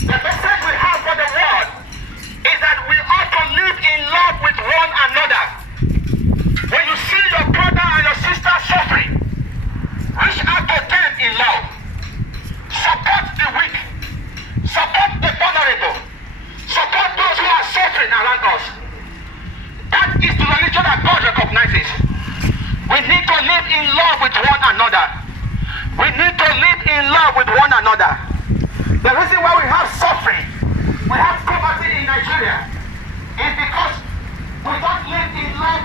The message we have for the world is that we ought to live in love with one another. When you see your brother and your sister suffering, reach out to them in love. Support the weak. Support the vulnerable. Support those who are suffering around us. That is the religion that God recognizes. We need to live in love with one another. We need to live in love with one another. The reason why we have suffering, we have poverty in Nigeria, is because we don't live in love